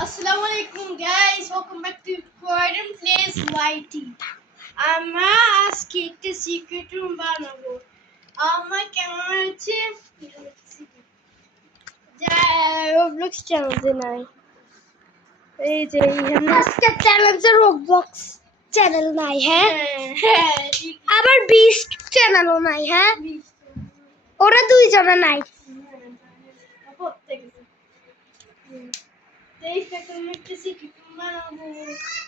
Assalamualaikum guys, welcome back to Gordon Plays YT. আমরা আজকে একটা সিক্রেট রুম বানাবো। আমার ক্যামেরা হচ্ছে Roblox চ্যানেলে নাই। এই যে আজকে চ্যানেলে Roblox চ্যানেল নাই, হ্যাঁ আবার বিস্ট চ্যানেলও নাই, হ্যাঁ ওরা দুইজনে নাই।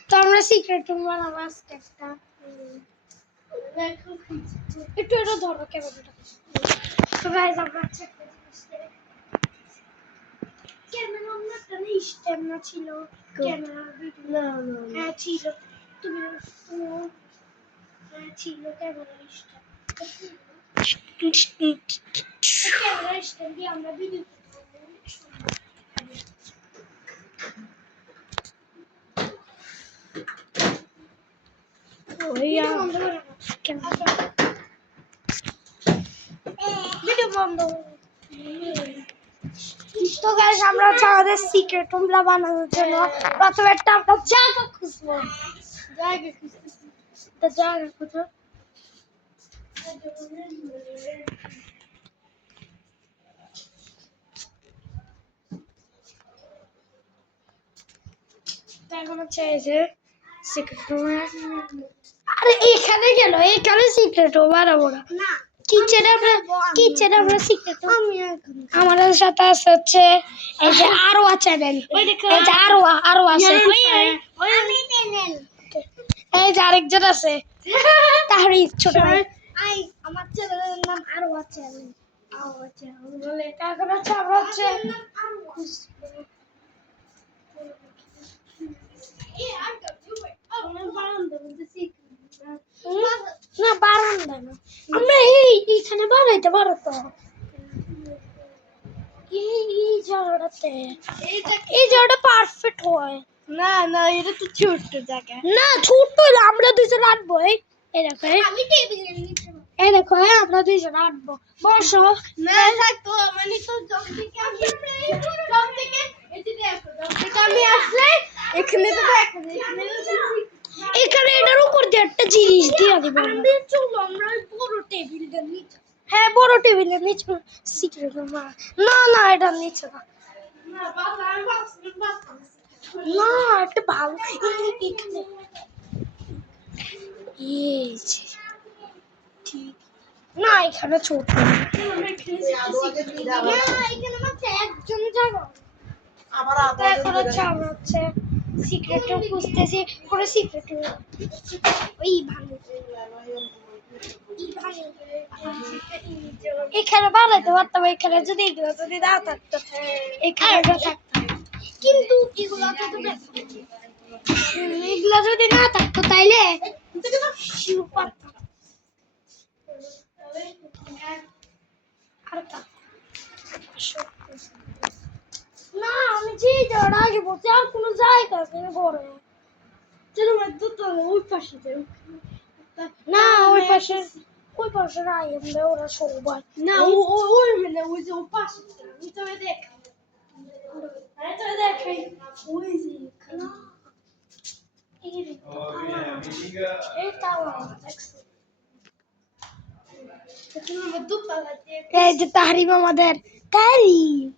তো আমরা সিক্রেট রুম বানাবো আজকে একটা। একটু এটা ধরো ক্যামেরাটা। তো গাইস আমরা ক্যামেরা আমরা একটা স্ট্যান্ড না ছিল, ক্যামেরা না হ্যাঁ ছিল, তুমি হ্যাঁ ছিল ক্যামেরা স্ট্যান্ড। ক্যামেরা স্ট্যান্ড দিয়ে আমরা ভিডিও ভিডিও বন্ধ। তো গাইস আমরা আমাদের সিক্রেট রুমটা বানানোর জন্য প্রথমে একটা আমরা জায়গা খুঁজবো। তো জায়গা খুঁজো। এখন হচ্ছে এই যে সিক্রেট রুমে, আরে এখানে গেল, এখানে সিক্রেট রুম বানাবো না। কিচেনে আমরা সিক্রেট রুম। আমাদের সাথে আছে হচ্ছে এই যে আরোয়া চ্যানেল, এই যে আরোয়া আছে, এই যে আরেকজন আছে তাহলে ছোট ভাই। আমার চ্যানেলের নাম আরোয়া চ্যানেল। বলে এখন হচ্ছে আমরা হচ্ছে না বারান্দা না, আমরা এইখানে বানাইতে পারো তো। এই জায়গাটা পারফেক্ট হয় না না, এটা তো ছোট্ট জায়গা। না, ছোট্ট আমরা দুজন আনবো। এই দেখো, আমি টেবিলের নিচে, এই দেখো আমরা দুজন আনবো। বসো না থাকতো মানে তো জব থেকে আমি এই যে দেখো জব থেকে আমি আসলে এখানে তো দেখা যায়, এখানে এটার উপর দিয়ে একটা জিনিস দিয়ে দিব। চলো আমরা বড় টেবিলের নিচে। হ্যাঁ বড় টেবিলের নিচে সিক্রেট রুম। না না এটার নিচে না, না বাবা আমি ভাবছিলাম না এটা ভালো এখানে। এই যে ঠিক না, এখানে ছোট এখানে মাত্র একজন যাবো। এখন হচ্ছে আমরা হচ্ছে সিক্রেট রুম খুঁজতেছি, পরে সিক্রেট রুম ওই ভালো এখানে বানাইতে পারতাম। এখানে যদি এগুলো যদি না থাকতো, এখানে থাকতো, কিন্তু এগুলো যদি না থাকতো তাইলে পারতাম। না আমি যে জায়গাটা আগে বলছি আর কোনো জায়গা আছে বড়। চলো আমরা ওই পাশে যাই। না ওই পাশে নাই, আমরা ওরা সবাই না ওই মানে ওই যে ওই পাশে আমি তো দেখ, আরে তো দেখাই ওই যে না এই টাওয়ার এই যে তাহরিম, আমাদের তাহরিম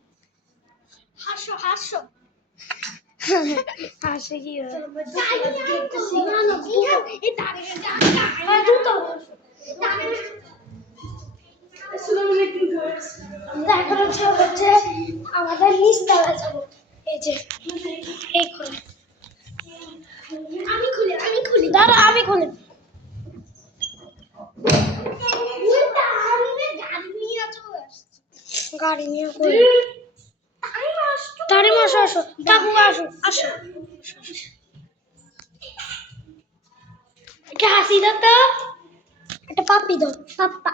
হাসো হাসে কি হচ্ছে আমাদের নিচতলা যাবো। এই যে এই খুলে, আমি খুলি দাঁড়া, আমি খুলি। গাড়ি নিয়ে কই তারিম আসো কাকু আসো একটা হাসি দাও তো, একটা পাপ্পি দাও পাপ্পা।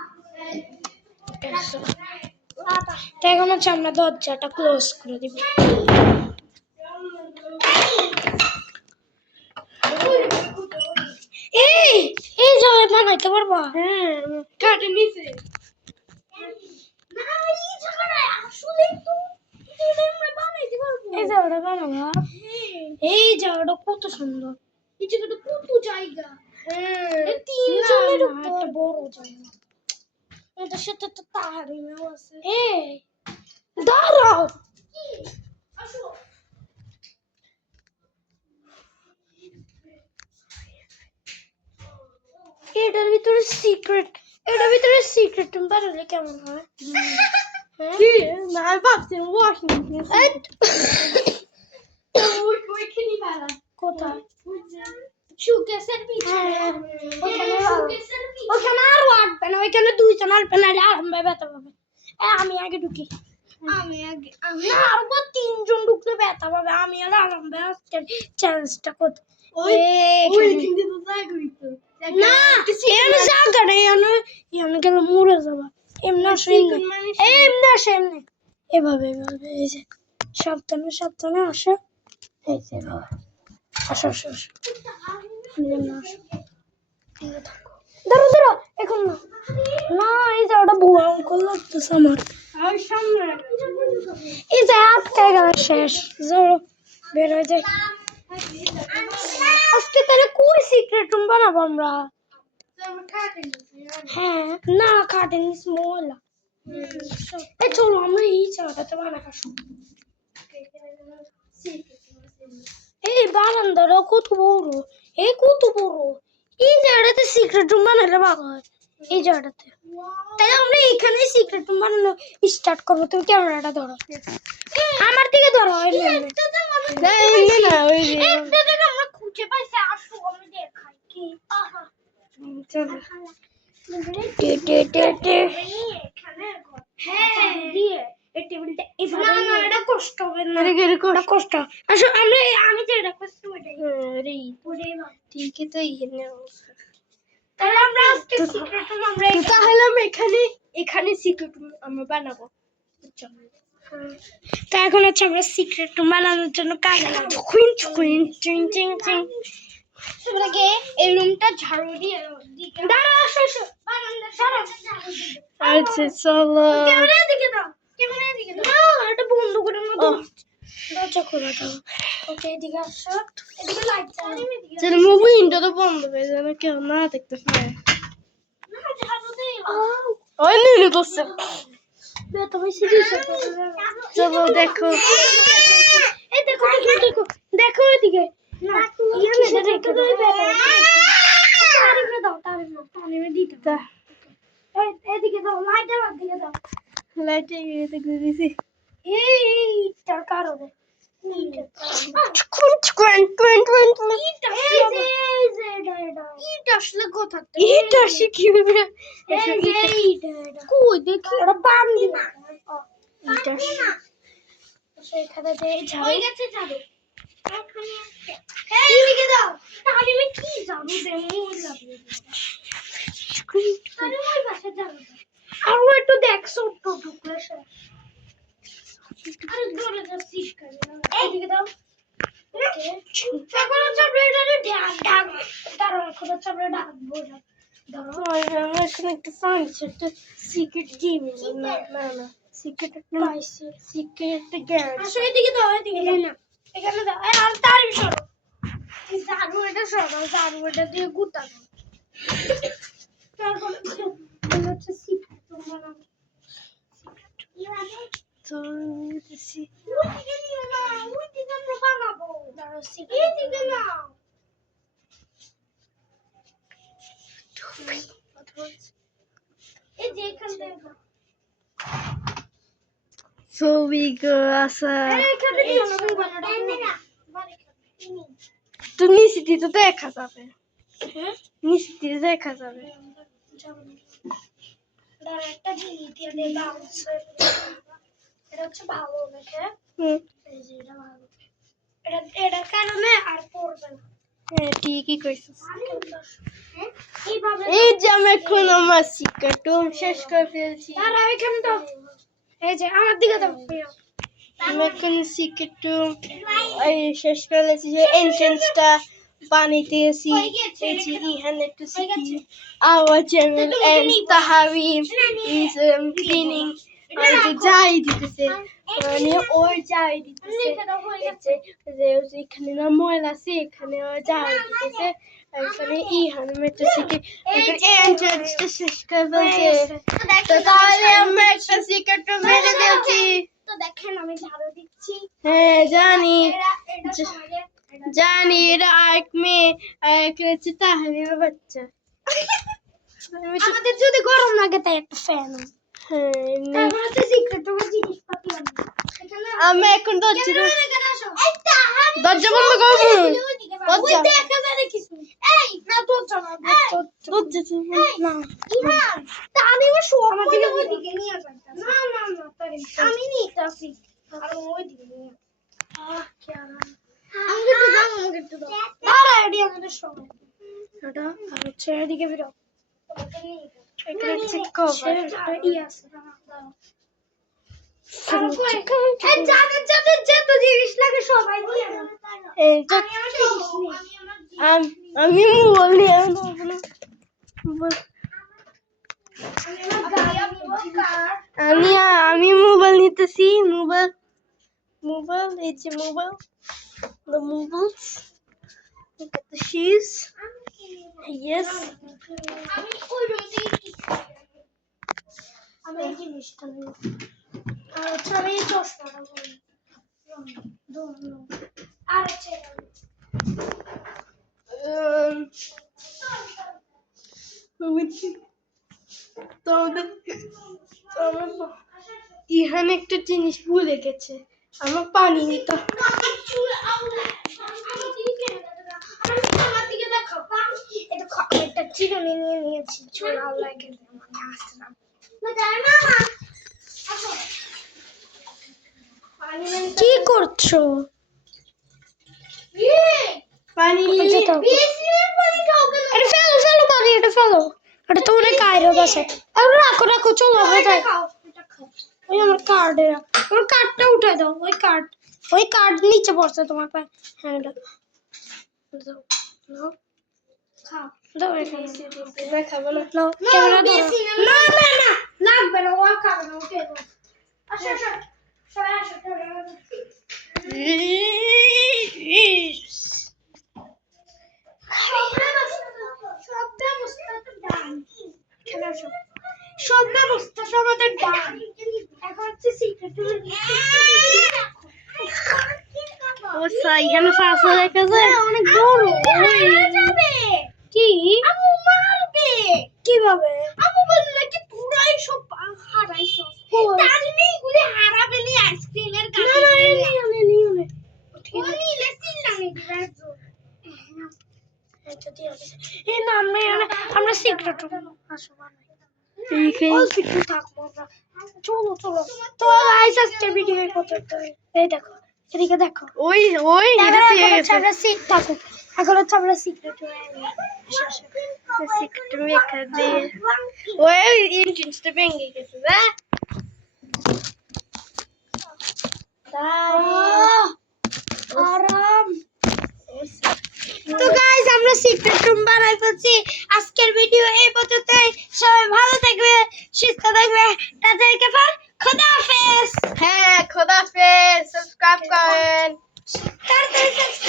তো এখন হচ্ছে আমরা দরজাটা ক্লোজ করে দিব। এই জায়গায় বানাইতে পারবা? হ্যাঁ কাটের নিচে এই জায়গাটা বানাবো। বাবা এই জায়গাটা কত সুন্দর এই জায়গাটা কত জায়গা এই তিনজনের একটা বড় জায়গা এটার সাথে তো তাহারিমাও আছে এই দাঁড়াও আসো এটার ভিতরে সিক্রেট তুমি বানালে কেমন হয় কি না ভাবছি ওয়াশিং মেশিন ওইখানে বাড়া কোথায় সুকেসের পিছনে ওখানে আর আটবে না ওইখানে দুইজন আটবে না আরাম ব্যথা পাবে আমি আগে ঢুকি না আরো তিনজন ঢুকলে ব্যথা পাবে আমি আর আরাম চ্যালেঞ্জটা করতে না এর জায়গা নেই আমি কেন মরে যাবো এমনি এভাবে এই যে সাবধানে আসো এই যে বাবা আসো ধরো এখন না এই যে ওটা ভুয়া অঙ্কল লাগতেছে আমার সামনে এই যে আটকে গেল শেষ জোর বের হয়ে যায় আজকে তাহলে কই সিক্রেট রুম বানাবো আমরা হ্যাঁ না কাটেন স্মল এই চলো আমরা এই জায়গাটাতে বানাবো এই বারান্দাটা কত বড় এই জায়গাটাতে সিক্রেট রুম বানালে ভালো হয় এই জায়গাটাতে তাহলে আমরা এখানে সিক্রেট রুম বানানো স্টার্ট করবো তুমি ক্যামেরাটা ধরো আমার দিকে ধরো আমরা খুঁজে পাইছি আসো আমি দেখাই কি আহা হ্যাঁ দিয়ে এই টেবিলটা এভাবে না এটা কষ্ট হবে না এটা কষ্ট আসো আমি যেটা করছি ওইটাই ঠিক আছে তাহলে আমরা আজকে সিক্রেট রুম তাহলে আমরা এখানে সিক্রেট রুম আমরা বানাবো তা এখন হচ্ছে আমরা সিক্রেট রুম বানানোর জন্য কাজে লাগবো সেটাকে এই রুমটা ঝাড়ু দিয়ে দাঁড়াও আসো আচ্ছা চলো ক্যামেরার দিকে দাও না এটা বন্ধ করে দরজা খোলা দাও ওকে এদিকে আসো এদিকে লাইট চালাও চলো মুভিটা তো বন্ধ হয়ে যাবে কেউ না দেখতে পারে না ঝাড়ু দে ওই নিয়ে বসছে বেটা ভাই সিরিয়াস চলো দেখো এই দেখো এদিকে না এখানে দেখো তারিমে দিতে এদিকে দাও লাইটার দিকে দাও লাইটে গিয়ে দিছি এইটার কারণে আসলে কোথা এটা শিখিবে কই দেখি ওটা বান্দি না এটা সেখানে যে ঝাড়ু গেছে ঝাড়ু এদিকে দাও তারিমে কি ঝাড়ু দে মুই লাগবে তারিমে ওই পাশে ঝাড়ু আর ও একটু দেখ ছোট্ট টুকরো আরে ধরে যা সিট করে এদিকে দাও এখন চাপড়ে ঢাক দাঁড়াও এখন চাপড়ে ঢাক বোঝা ধরো আমার এখানে একটা ফাংশন একটা সিক্রেট গেম না সিক্রেট একটা পাইছি সিক্রেট একটা গ্যারেজ আসো এদিকে দাও না এখানে দাও আর তার সরো জানু এটা সরো জানু এটা দিয়ে গুতা দাও তারপরে হচ্ছে সিক্রেট তোমার তো দিছি ওইদিকে আমরা বানাবো দাঁড়াও সিক্রেট এদিকে না এই যে এখান থেকে So we go outside. এখানে দিও না তুমি বানাটা তো নিচে তো দেখা যাবে হ্যাঁ নিচে দেখা যাবে একটা জিনিস দিয়ে দে বাউন্স এটা হচ্ছে ভালো দেখে এই যে এটা ভালো এটার কারণে আর পড়বে না হ্যাঁ ঠিকই কইছিস এইভাবে এই যে আমি এখন আমার সিক্রেট রুম শেষ করে ফেলছি আর এখানে দাও এই যে আমার দিকে দাও আমি এখন সিক্রেট রুম শেষ করে ফেলেছি যে এন্ট্রান্সটা বানাইতেছি এই যে এখানে একটু শিখি our channel and Taharim is cleaning আর যে যাই দিতেছে মানে ওর যাই দিতেছে যে এখানে না ময়লা আছে এখানে ওর যাই দিতেছে এখানে ইহানে মেটেছে কি এখানে এন্ট্রান্সটা শেষ করে ফেলছে তো তাহলে আমরা একটা সিক্রেট রুম মেরে দিয়েছি তো দেখেন আমি ঝাড়ু দিচ্ছি হ্যাঁ জানি জানি এরা আরেক মেয়ে আর এক হচ্ছে তাহমিমের বাচ্চা আমাদের যদি গরম লাগে তাই একটা ফ্যান হ্যাঁ এমনি তারপর হচ্ছে সিক্রেট রুমের জিনিসপাতি আছে এখানে আমরা এখন দরজা এখানে আসো দরজা বন্ধ করবো ওই দেখা যায় কিছু এই না দরজা না দরজা না ইমান তানিমা শো আমাদের ওইদিকে নিয়ে যান না না না তানিম আমি নিতেছি আর ওইদিকে নিয়ে কি আরাম আমাকে একটু দাও দাঁড়া এডি আমাদের সময় এটা আর হচ্ছে এদিকে বেরো এখানে চেক কভার ইয়াস এই যাদের যাদের যত জিনিস লাগে সবাই দিয়ে দাও এই যে আমি আমার জিনিস নিই আমি মোবাইল নিয়ে আমি মোবাইল নিতেছি মোবাইল এই যে mobile the mobiles look at the shoes yes আমি ওই রুম থেকে কি আমি এই জিনিসটা নিই আর হচ্ছে আমি এই চশমাটা বলি আর হচ্ছে ইহানে একটা জিনিস ভুলে গেছে আমার পানি নিতে আমার দিকে দেখো এটা চিরুনি নিয়ে নিয়েছি চুল আল্লাহ গেলে মানে আসলাম কি করছো পানি এটা ফেলো পানি এটা ফেলো এটা তো অনেক আয়রন আছে আর রাখো রাখো চলো হয়ে যায় ওই আমার কার্ডে আমার কার্ডটা উঠে দাও ওই কার্ড নিচে পড়ছে তোমার পায়ে হ্যাঁ এটা দাও নাও খাও দাও এখানে খাবো না নাও ক্যামেরা দাও না না না লাগবে না ও খাবে না ওকে দাও আসো আসো সবাই আসো সব ব্যবস্থা আমাদের ডান এখন হচ্ছে সিক্রেট ও এখানে ফাঁসা দেখা যায় অনেক বড় কি আমু মারবে কিভাবে আমু বললে কি পুরাই সব হারাইছো তার নেই গুলি হারাবে নি আইসক্রিমের গাড়ি না না নিয়ে ঠিক আছে নিলে চিল্লানি দিবার জো এটা দিয়ে এই না আমরা সিক্রেট রুম আসো অল্প একটু থাকবো আমরা চলো চলো তো গাইস আজকে ভিডিও এই দেখো এদিকে দেখো ওই এটা আমরা সিট থাকো এখন হচ্ছে আমরা সিক্রেট সিক্রেট মেকার দিয়ে ওই ইঞ্জিনটা ভেঙে গেছে আরাম তো গাইস আমরা সিক্রেট রুম বানাই ফেলছি আজকের ভিডিও এই পর্যন্তই সবাই ভালো থাকবে সুস্থ থাকবে তাদেরকে খোদা হাফেজ হ্যাঁ খোদা হাফেজ সাবস্ক্রাইব করেন তাড়াতাড়ি